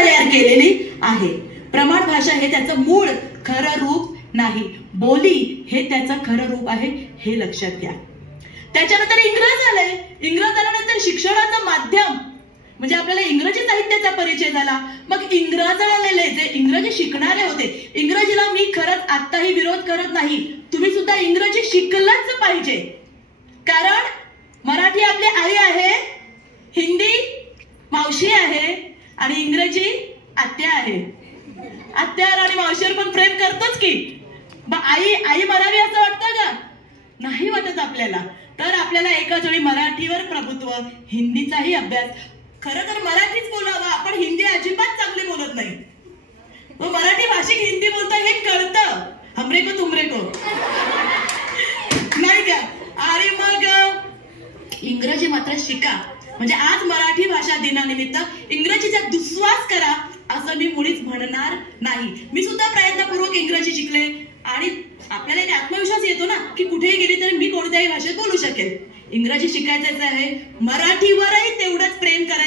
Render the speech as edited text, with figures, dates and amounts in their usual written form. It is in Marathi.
तयार केलेली आहे. प्रमाण भाषा हे त्याचं मूळ खरं रूप नाही, बोली हे त्याचं खरं रूप आहे, हे लक्षात घ्या. त्याच्यानंतर इंग्रज आलंय. इंग्रज आल्यानंतर शिक्षणाचं माध्यम म्हणजे आपल्याला इंग्रजी साहित्याचा परिचय झाला. मग इंग्रज आलेले जे इंग्रजी शिकणारे होते, इंग्रजीला मी खरंच आत्ताही विरोध करत नाही, तुम्ही सुद्धा इंग्रजी शिकलंच पाहिजे. कारण मराठी आपली आई आहे, हिंदी मावशी आहे आणि इंग्रजी आत्या आहे. आत्यावर आणि मावशीवर पण प्रेम करतोच की. आई आई म्हणावी असं वाटतं का? नाही वाटत आपल्याला. तर आपल्याला एकाच वेळी मराठीवर प्रभुत्व, हिंदीचाही अभ्यास. खरं तर मराठीच बोलावं, आपण हिंदी अजिबात चांगली बोलत नाही. मराठी भाषिक हिंदी बोलतं हे कळतं, हमरे को तुमरे को नाही का. आणि मग इंग्रजी मात्र शिका. म्हणजे आज मराठी भाषा दिनानिमित्त इंग्रजीचा दुस्वास करा असं मी मुळीच म्हणणार नाही. मी सुद्धा प्रयत्नपूर्वक इंग्रजी शिकले आणि आपल्याला एक आत्मविश्वास येतो ना की कुठेही गेली तरी मी कोणत्याही भाषेत बोलू शकेल. इंग्रजी शिकायचं आहे, मराठीवरही तेवढंच प्रेम करा.